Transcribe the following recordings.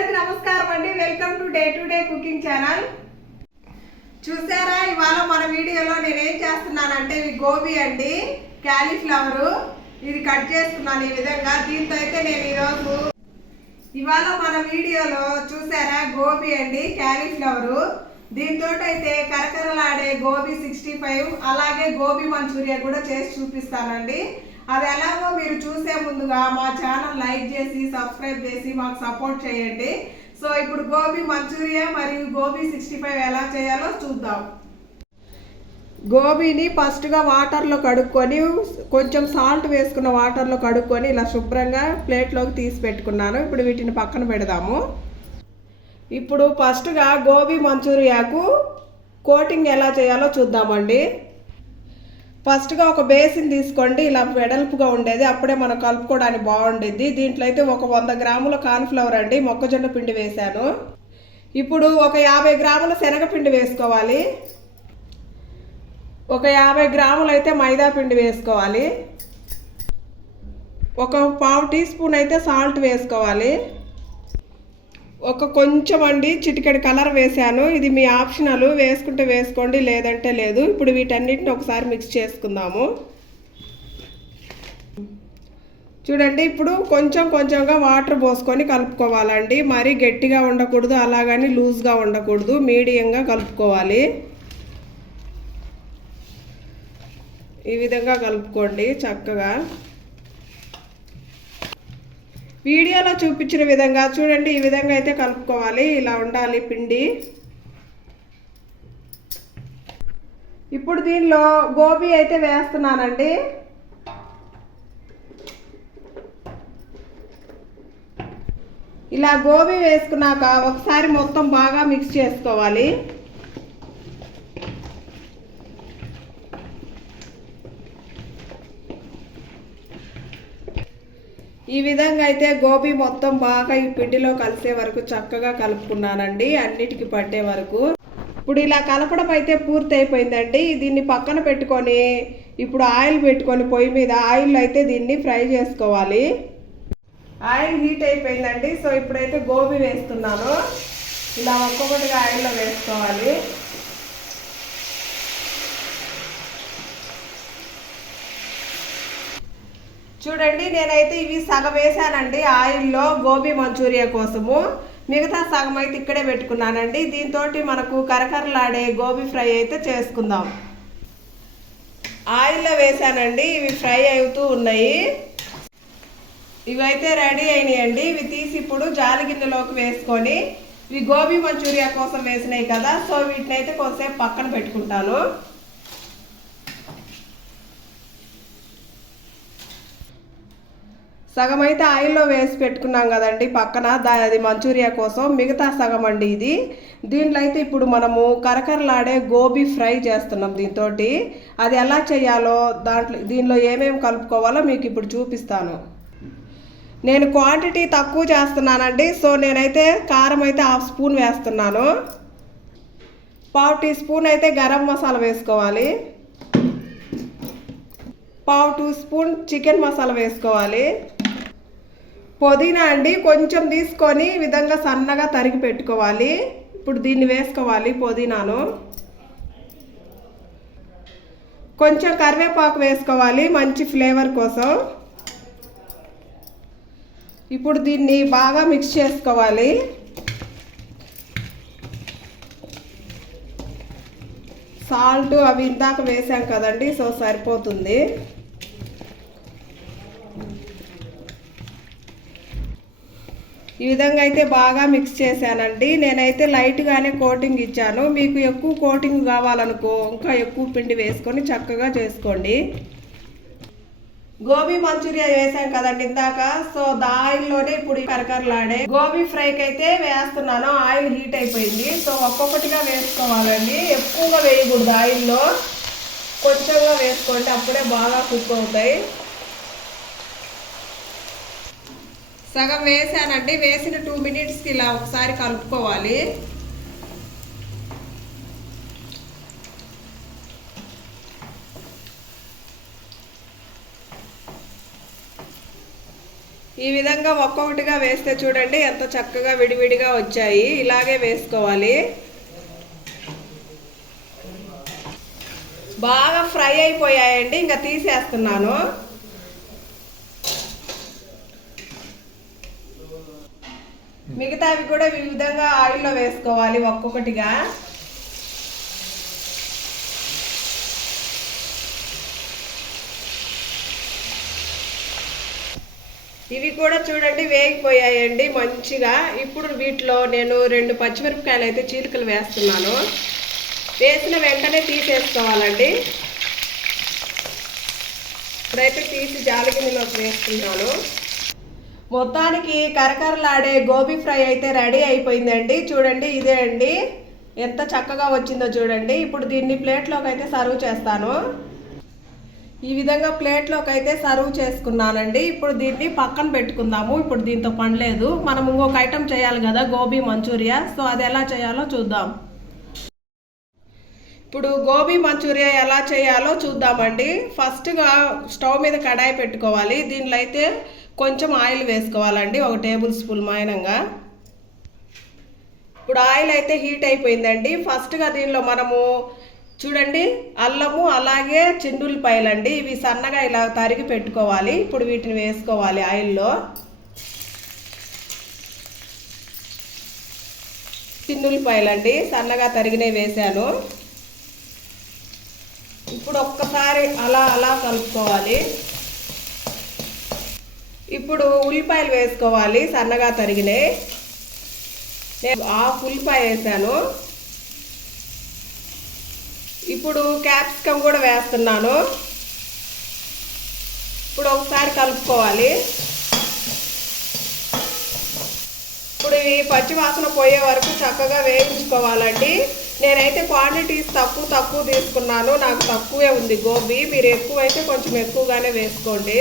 అందరికీ నమస్కారం అండి. Welcome to day cooking channel. చూసారా, ఇవాళ మన వీడియోలో నేనేం చేస్తున్నానంటే ఇవి గోబీ అండి, క్యాలీఫ్లవర్. ఇది కట్ చేసుకున్నాను ఈ విధంగా. దీంతో అయితే నేను ఈరోజు ఇవాళ మన వీడియోలో చూసారా గోబీ అండి, క్యాలీఫ్లవర్. దీంతో అయితే కరకరలాడే గోబీ 65 అలాగే గోబీ మంచూరియా కూడా చేసి చూపిస్తానండి. అది ఎలాగో మీరు చూసే ముందుగా మా ఛానల్ లైక్ చేసి సబ్స్క్రైబ్ చేసి మాకు సపోర్ట్ చేయండి. సో ఇప్పుడు గోబీ మంచూరియా మరియు గోబీ 65 ఎలా చేయాలో చూద్దాం. గోబీని ఫస్ట్గా వాటర్లో కడుక్కొని కొంచెం సాల్ట్ వేసుకున్న వాటర్లో కడుక్కొని ఇలా శుభ్రంగా ప్లేట్లోకి తీసి పెట్టుకున్నాను. ఇప్పుడు వీటిని పక్కన పెడదాము. ఇప్పుడు ఫస్ట్గా గోబీ మంచూరియాకు కోటింగ్ ఎలా చేయాలో చూద్దామండి. ఫస్ట్గా ఒక బేసిన్ తీసుకోండి, ఇలా వెడల్పుగా ఉండేది, అప్పుడే మనం కలుపుకోవడానికి బాగుండేది. దీంట్లో అయితే ఒక 100 గ్రాముల కార్న్ఫ్లవర్ అండి, మొక్కజొన్న పిండి వేశాను. ఇప్పుడు ఒక 50 గ్రాముల శనగపిండి వేసుకోవాలి. ఒక 50 గ్రాములు అయితే మైదా పిండి వేసుకోవాలి. ఒక 1/2 టీ స్పూన్ అయితే సాల్ట్ వేసుకోవాలి. ఒక కొంచెం అండి చిటికెడు కలర్ వేసాను. ఇది మీ ఆప్షనల్, వేసుకుంటే వేసుకోండి లేదంటే లేదు. ఇప్పుడు వీటన్నిటిని ఒకసారి మిక్స్ చేసుకుందాము. చూడండి, ఇప్పుడు కొంచెం కొంచెంగా వాటర్ పోసుకొని కలుపుకోవాలండి. మరీ గట్టిగా ఉండకూడదు, అలాగని లూజ్గా ఉండకూడదు, మీడియంగా కలుపుకోవాలి. ఈ విధంగా కలుపుకోండి చక్కగా. వీడియోలో చూపించిన విధంగా చూడండి, ఈ విధంగా అయితే కలుపుకోవాలి. ఇలా ఉండాలి పిండి. ఇప్పుడు దీనిలో గోబీ అయితే వేస్తున్నానండి. ఇలా గోబీ వేసుకున్నాక ఒకసారి మొత్తం బాగా మిక్స్ చేసుకోవాలి. ఈ విధంగా అయితే గోబీ మొత్తం బాగా ఈ పిండిలో కలిసే వరకు చక్కగా కలుపుకున్నానండి, అన్నిటికీ పట్టే వరకు. ఇప్పుడు ఇలా కలపడం అయితే పూర్తి అయిపోయిందండి. దీన్ని పక్కన పెట్టుకొని ఇప్పుడు ఆయిల్ పెట్టుకొని పొయ్యి మీద ఆయిల్ అయితే దీన్ని ఫ్రై చేసుకోవాలి. ఆయిల్ హీట్ అయిపోయిందండి. సో ఇప్పుడైతే గోబీ వేస్తున్నాను. ఇలా ఒక్కొక్కటిగా ఆయిల్లో వేసుకోవాలి. చూడండి, నేనైతే ఇవి సగం వేసానండి ఆయిల్లో గోబీ మంచూరియా కోసము. మిగతా సగం అయితే ఇక్కడే పెట్టుకున్నానండి. దీంతో మనకు కరకరలాడే గోబీ ఫ్రై అయితే చేసుకుందాం. ఆయిల్లో వేసానండి, ఇవి ఫ్రై అవుతూ ఉన్నాయి. ఇవైతే రెడీ అయినాయండి. ఇవి తీసి ఇప్పుడు జాలి గిన్నెలోకి వేసుకొని, ఇవి గోబీ మంచూరియా కోసం వేసినాయి కదా, సో వీటిని అయితే కొంతసేపు పక్కన పెట్టుకుంటాను. సగం అయితే ఆయిల్లో వేసి పెట్టుకున్నాం కదండి పక్కన, అది మంచూరియా కోసం. మిగతా సగం అండి ఇది. దీంట్లో అయితే ఇప్పుడు మనము కరకరలాడే గోబీ ఫ్రై చేస్తున్నాం దీంతో. అది ఎలా చేయాలో, దీనిలో ఏమేమి కలుపుకోవాలో మీకు ఇప్పుడు చూపిస్తాను. నేను క్వాంటిటీ తక్కువ చేస్తున్నానండి. సో నేనైతే కారం అయితే 1/2 స్పూన్ వేస్తున్నాను. 1/2 టీ స్పూన్ అయితే గరం మసాలా వేసుకోవాలి. 1/2 టీ స్పూన్ చికెన్ మసాలా వేసుకోవాలి. పుదీనా అండి కొంచెం తీసుకొని ఈ విధంగా సన్నగా తరిగి పెట్టుకోవాలి. ఇప్పుడు దీన్ని వేసుకోవాలి పుదీనాను. కొంచెం కరివేపాకు వేసుకోవాలి మంచి ఫ్లేవర్ కోసం. ఇప్పుడు దీన్ని బాగా మిక్స్ చేసుకోవాలి. సాల్ట్ అవి ఇందాక వేసాం కదండి, సో సరిపోతుంది. ఈ విధంగా అయితే బాగా మిక్స్ చేశానండి. నేనైతే లైట్గానే కోటింగ్ ఇచ్చాను. మీకు ఎక్కువ కోటింగ్ కావాలనుకో ఇంకా ఎక్కువ పిండి వేసుకొని చక్కగా చేసుకోండి. గోబీ మంచూరియా వేసాం కదండి ఇందాక, సో ఆయిల్లోనే ఇప్పుడు కరకరలాడే గోబీ ఫ్రైకి అయితే వేస్తున్నాను. ఆయిల్ హీట్ అయిపోయింది. సో ఒక్కొక్కటిగా వేసుకోవాలండి, ఎక్కువగా వేయకూడదు ఆయిల్లో, కొంచెంగా వేసుకోండి, అప్పుడే బాగా కుక్ అవుతాయి. సగం వేసానండి. వేసిన 2 మినిట్స్కి ఇలా ఒకసారి కలుపుకోవాలి. ఈ విధంగా ఒక్కొక్కటిగా వేస్తే చూడండి ఎంత చక్కగా విడివిడిగా వచ్చాయి. ఇలాగే వేసుకోవాలి. బాగా ఫ్రై అయిపోయాయండి, ఇంకా తీసేస్తున్నాను. మిగతావి కూడా ఈ విధంగా ఆయిల్లో వేసుకోవాలి ఒక్కొక్కటిగా. ఇవి కూడా చూడండి వేగిపోయాయండి మంచిగా. ఇప్పుడు వీటిలో నేను 2 పచ్చిమిరపకాయలు అయితే చీలికలు వేస్తున్నాను. వేసిన వెంటనే తీసేసుకోవాలండి. ఇప్పుడైతే తీసి జాలిగిన్నెలోకి వేస్తున్నాను. మొత్తానికి కరకరలాడే గోబీ ఫ్రై అయితే రెడీ అయిపోయిందండి. చూడండి ఇదే అండి, ఎంత చక్కగా వచ్చిందో చూడండి. ఇప్పుడు దీన్ని ప్లేట్లోకి అయితే సర్వ్ చేస్తాను. ఈ విధంగా ప్లేట్లోకి అయితే సర్వ్ చేసుకున్నానండి. ఇప్పుడు దీన్ని పక్కన పెట్టుకుందాము. ఇప్పుడు దీంతో పని లేదు, మనం ఇంకొక ఐటెం చేయాలి కదా, గోబీ మంచూరియా. సో అది ఎలా చేయాలో చూద్దాం. ఇప్పుడు గోబీ మంచూరియా ఎలా చేయాలో చూద్దామండి. ఫస్ట్గా స్టవ్ మీద కడాయి పెట్టుకోవాలి. దీనిలో అయితే కొంచెం ఆయిల్ వేసుకోవాలండి, 1 టేబుల్ స్పూన్ మైనంగా. ఇప్పుడు ఆయిల్ అయితే హీట్ అయిపోయిందండి. ఫస్ట్గా దీనిలో మనము చూడండి అల్లము అలాగే చిన్నుల్లిపాయలండి, ఇవి సన్నగా ఇలా తరిగి పెట్టుకోవాలి. ఇప్పుడు వీటిని వేసుకోవాలి ఆయిల్లో. చిన్నుల్లిపాయలండి సన్నగా తరిగినవి వేసాను. ఇప్పుడు ఒక్కసారి అలా అలా కలుపుకోవాలి. ఇప్పుడు ఉల్లిపాయలు వేసుకోవాలి సన్నగా తరిగినవి. నేను 1/2 ఉల్లిపాయ వేసాను. ఇప్పుడు క్యాప్సికం కూడా వేస్తున్నాను. ఇప్పుడు ఒకసారి కలుపుకోవాలి. ఇప్పుడు ఇవి పచ్చివాసన పోయే వరకు చక్కగా వేయించుకోవాలండి. నేనైతే క్వాంటిటీస్ తక్కువ తీసుకున్నాను, నాకు తక్కువే ఉంది గోబీ. మీరు ఎక్కువైతే కొంచెం ఎక్కువగానే వేసుకోండి.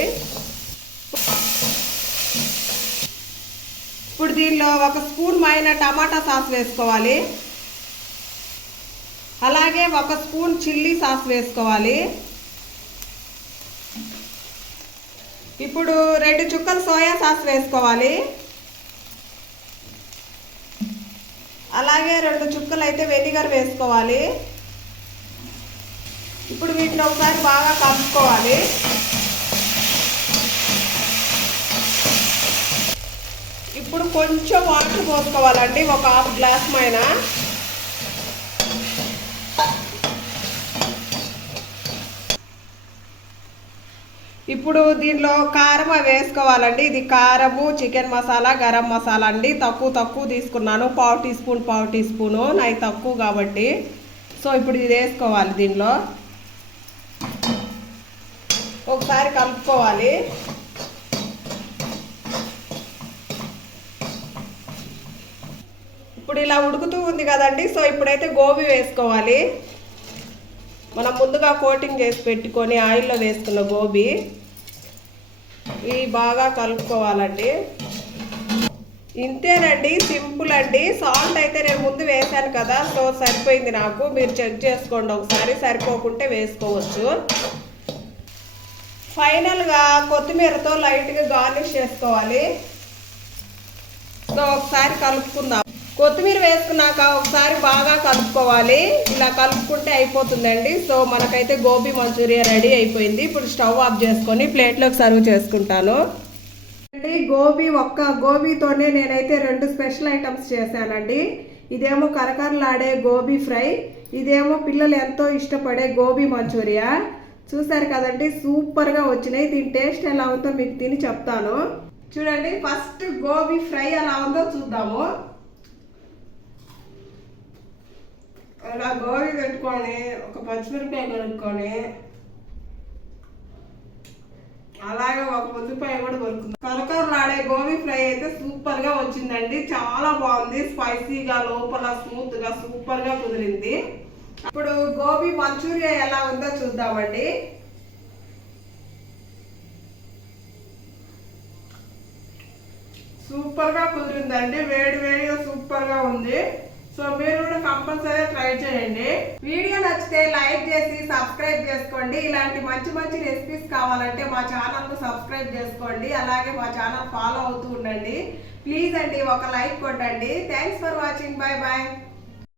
ఇప్పుడు దీనిలో 1 స్పూన్ మైన టమాటా సాస్ వేసుకోవాలి. అలాగే 1 స్పూన్ చిల్లీ సాస్ వేసుకోవాలి. ఇప్పుడు 2 చుక్కలు సోయా సాస్ వేసుకోవాలి. అలాగే 2 చుక్కలు అయితే వెనిగర్ వేసుకోవాలి. ఇప్పుడు వీటిని ఒకసారి బాగా కలుపుకోవాలి. ఇప్పుడు కొంచెం వాటర్ పోసుకోవాలండి, 1/2 గ్లాస్ మైన. ఇప్పుడు దీనిలో కారం వేసుకోవాలండి. ఇది కారము, చికెన్ మసాలా, గరం మసాలా అండి. తక్కువ తీసుకున్నాను, 1/2 టీ స్పూను. నాయి తక్కువ కాబట్టి. సో ఇప్పుడు ఇది వేసుకోవాలి. దీనిలో ఒకసారి కలుపుకోవాలి. ఇప్పుడు ఇలా ఉడుకుతూ ఉంది కదండి. సో ఇప్పుడైతే గోబీ వేసుకోవాలి. మనం ముందుగా కోటింగ్ చేసి పెట్టుకొని ఆయిల్లో వేసుకున్న గోబీ ఇవి బాగా కలుపుకోవాలండి. ఇంతేనండి, సింపుల్ అండి. సాల్ట్ అయితే నేను ముందు వేసాను కదా, సో సరిపోయింది నాకు. మీరు చెక్ చేసుకోండి ఒకసారి, సరిపోకుంటే వేసుకోవచ్చు. ఫైనల్గా కొత్తిమీరతో లైట్గా గార్నిష్ చేసుకోవాలి. సో ఒకసారి కలుపుకుందాం. కొత్తిమీర వేసుకున్నాక ఒకసారి బాగా కలుపుకోవాలి. ఇలా కలుపుకుంటే అయిపోతుందండి. సో మనకైతే గోబీ మంచూరియా రెడీ అయిపోయింది. ఇప్పుడు స్టవ్ ఆఫ్ చేసుకొని ప్లేట్లోకి సర్వ్ చేసుకుంటాను. ఒక్క గోబీతోనే నేనైతే 2 స్పెషల్ ఐటమ్స్ చేశానండి. ఇదేమో కరకరలాడే గోబీ ఫ్రై, ఇదేమో పిల్లలు ఎంతో ఇష్టపడే గోబీ మంచూరియా. చూసారు కదండి, సూపర్గా వచ్చినాయి. దీని టేస్ట్ ఎలా ఉందో మీకు తిని చెప్తాను. చూడండి, ఫస్ట్ గోబీ ఫ్రై ఎలా ఉందో చూద్దాము. అలా గోబీ పెట్టుకొని 1 పచ్చిమిరపకాయ కొనుక్కొని అలాగే 1 ఉల్లిపాయ కూడా కొనుక్కుందాం. కరకరలాడే గోబీ ఫ్రై అయితే సూపర్గా వచ్చిందండి. చాలా బాగుంది, స్పైసీగా, లోపల స్మూత్గా సూపర్గా కుదిరింది. ఇప్పుడు గోబీ మంచూరియా ఎలా ఉందో చూద్దామండి. సూపర్గా కుదిరిందండి, వేడిగా సూపర్గా ఉంది. సో మీరు కూడా కంపల్సరీ ట్రై చేయండి. వీడియో నచ్చితే లైక్ చేసి సబ్స్క్రైబ్ చేసుకోండి. ఇలాంటి మంచి మంచి రెసిపీస్ కావాలంటే మా ఛానల్ ను సబ్స్క్రైబ్ చేసుకోండి. అలాగే మా ఛానల్ ఫాలో అవుతూ ఉండండి. ప్లీజ్ అండి ఒక లైక్ కొట్టండి. Thanks for watching. Bye bye.